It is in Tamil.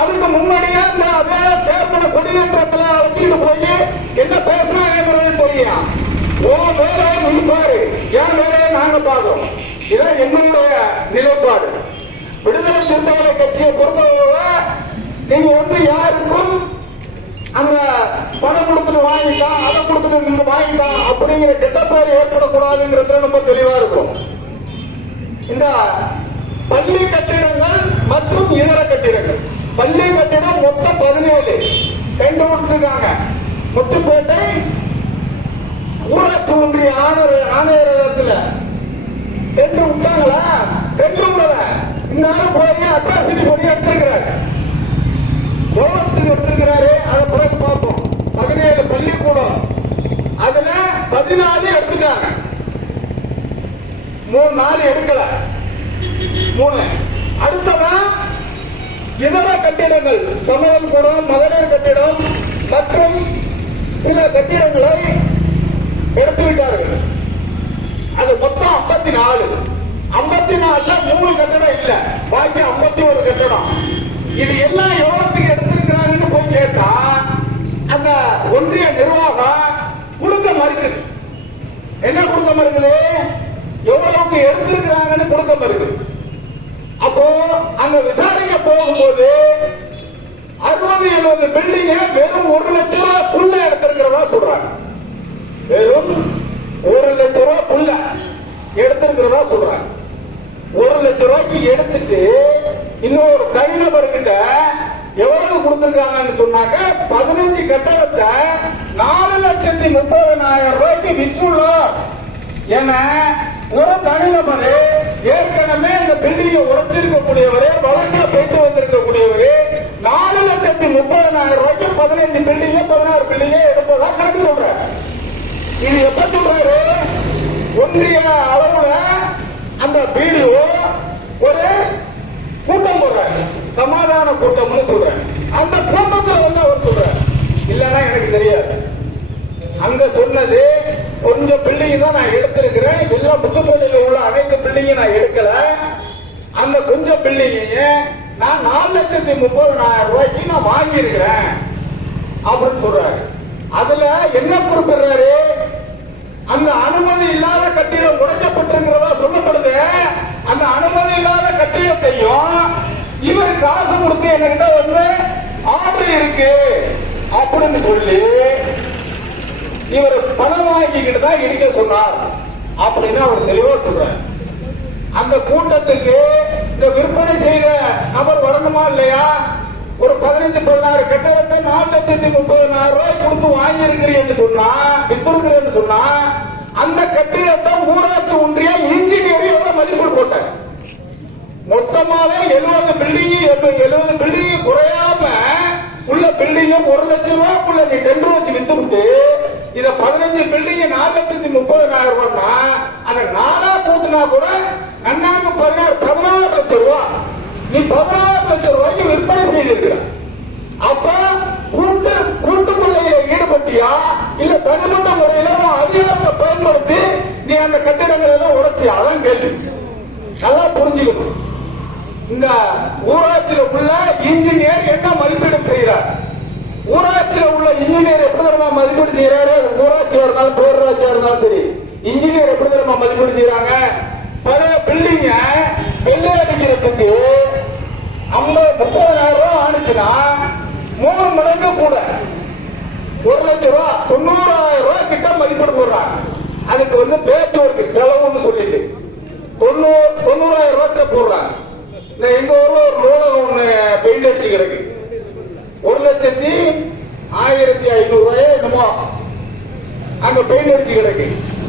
அதுக்கு முன்னாடியே அதே சேர்மன கொடியேற்றத்துல வச்சுட்டு போய் என்ன பேசுறாங்க தெரியா உன் வேலையை முடிப்பாரு, என் வேலையை நாங்க பார்க்கிறோம். இதான் என்னுடைய நிலைப்பாடு. விடுதலை சிறுத்தைகளை கட்சியை பொறுத்தவரை நீங்க யாருக்கும் அந்த பணம் கொடுத்துட்டு வாங்கிட்டான், அதை கொடுத்துட்டு நீங்க வாங்கிட்டான் அப்படிங்கிற கெட்ட பேர் ஏற்படக்கூடாதுங்கிறது ரொம்ப தெளிவா இருக்கும். இந்த பள்ளி கட்டிடங்கள் மற்றும் இதர கட்டிடங்கள், பள்ளி கட்டிடம் மொத்தம் 17 ரெண்டு கொடுத்துருக்காங்க. முத்துப்பேட்டை ஊராட்சி ஒன்றிய ஆணையரகத்தில் ரெண்டு விட்டாங்களா? ரெண்டு விடல. இந்த ஆள் போய் அட்ராசிட்டி பண்ணி எடுத்திருக்கிறாரு. எவ்வளவுக்கு எடுத்திருக்கிறாரு அதை பிறகு பார்ப்போம். 17 பள்ளிக்கூடம், அதுல 14 எடுத்துட்டாங்க. 3-4 எடுக்கல. 3 அடுத்ததான் இதர கட்டிடங்கள், சமையல் கூடம், மகளிர் கட்டிடம் மற்றும் சில கட்டிடங்களை எடுத்துவிட்டார்கள். அது மொத்தம் 54. 54ல 3 கட்டிடம் இல்ல, பாக்கி 51 கட்டிடம். இது எல்லாம் எவ்வளவுக்கு எடுத்திருக்கிறாங்கன்னு போய் கேட்டா அந்த ஒன்றிய நிர்வாகம் கொடுக்க மறுக்குது. என்ன கொடுக்க மறுக்குது? எவ்வளவுக்கு எடுத்திருக்கிறாங்கன்னு கொடுக்க மறுக்குது. அப்போ அங்க விசாரிக்க போகும்போது 60-70 பில்டிங்க வெறும் 1 லட்சம் ரூபாய்க்குள்ள எடுத்திருக்கிறதா சொல்றாங்க. வெறும் 1 லட்சம் ரூபாய்க்குள்ள எடுத்திருக்கிறதா சொல்றாங்க. 1 லட்சம் ரூபாய்க்கு எடுத்துட்டு இன்னொரு தனிநபர்கிட்ட எவ்வளவு கொடுத்திருக்காங்கன்னு சொன்னாக்க 15 கட்டடத்தை 4,30,000 ரூபாய்க்கு விற்றுள்ளார் என ஒரு தனிநபர் ஏற்கனவே இந்த பில்டிங்கை உடைச்சிருக்கக்கூடியவரே, வழக்கில் போயிட்டு வந்திருக்கக்கூடியவரு 4,30,000 ரூபாய்க்கு 15 பில்டிங்க 16 பில்டிங்க எடுப்பதா கணக்கு சொல்றாரு. இது எப்ப சொல்றாரு? ஒன்றிய அளவுல அந்த வீடியோ ஒரு கூட்டம் போடுறாரு, சமாதான கூட்டம்னு சொல்றாரு. அந்த கூட்டத்தில் அவர் சொல்றாரு, இல்லன்னா எனக்கு தெரியாது. அங்க சொன்னது கொஞ்சம் பில்டிங் தான் நான் எடுத்திருக்கிறேன், எல்லா புத்துப்பள்ளியில் உள்ள அனைத்து பில்டிங்கும் நான் எடுக்கல. அந்த கொஞ்சம் பில்டிங்க நான் 4,30,000 ரூபாய்க்கு நான் வாங்கியிருக்கிறேன் அப்படின்னு சொல்றாரு. அதுல என்ன குறிப்பிடுறாரு? அந்த அனுமதி இல்லாத கட்டிடம் உடைக்கப்பட்டிருக்கிறதா சொல்லப்படுது. அந்த அனுமதி இல்லாத கட்டிடத்தையும் இவர் காசு கொடுத்து என்கிட்ட ஆர்டர் இருக்கு அப்படின்னு சொல்லி இவர் பணம் வாங்கிக்கிட்டு தான் இடிக்க சொன்னார் அப்படின்னு அவர் தெளிவா சொல்றார். அந்த கூட்டத்துக்கு இந்த விற்பனை செய்த நபர் வரணுமா இல்லையா? ஒரு 15-16 கட்டடத்தை 4,30,000 ரூபாய் கொடுத்து வாங்கி இருக்கிறீன்னு சொன்னா, வித்திருக்கிறேன்னு சொன்னா, அந்த கட்டிடத்தை ஊராட்சி ஒன்றிய இன்ஜினியர் எவ்வளவு மதிப்பீடு போட்டாங்க? மொத்தமாவே 70 பில்டிங் குறையாம உள்ள பில்டிங் 1 லட்சம் ரூபாய்க்குள்ள நீ டெண்டர் வச்சு வித்துவிட்டு இத 15 பில்டிங் 4,30,000 ரூபாய்னா அதை 4ஆ கூட்டினா கூட நன்னாங்க 16 லட்சம் ரூபாய். நீ 16 லட்சம் ரூபாய்க்கு விற்பனை செய்திருக்கிற. அப்ப கூட்டு கொள்ளையில ஈடுபட்டியா இல்ல தனிப்பட்ட முறையில அதிகாரத்தை பயன்படுத்தி நீ அந்த கட்டிடங்கள் எல்லாம் உடைச்சியா? அதான் கேள்வி. நல்லா புரிஞ்சுக்கணும். இந்த ஊராட்சியில் உள்ள இன்ஜினியர் என்ன மதிப்பீடு செய்யறார்? ஊராட்சியில் உள்ள இன்ஜினியர் எப்படி தெரியுமா மதிப்பீடு செய்யறாரு? ஊராட்சியா இருந்தாலும் பேரூராட்சியா இருந்தாலும் சரி, இன்ஜினியர் எப்படி தெரியுமா மதிப்பீடு செய்யறாங்க? பழைய பில்டிங்க வெள்ளை அடிக்கிறதுக்கு 30,000 ரூபாய் ஆனிச்சுன்னா 3 மடங்கு கூட 1 லட்சம் ரூபாய் 90,000 ரூபாய் கிட்ட மதிப்பீடு போடுறாங்க. அதுக்கு பேச்சுவர்க்கு செலவுன்னு சொல்லிட்டு 90,000 ரூபாய் போடுறாங்க. எங்க ஊர்ல ஒரு நூலகம் ஒண்ணு பெயிண்ட் அடிச்சு கிடக்கு, 1,01,500 ரூபாயோ என்னமோ அங்க பெயிண்ட் அடிச்சு கிடக்கு.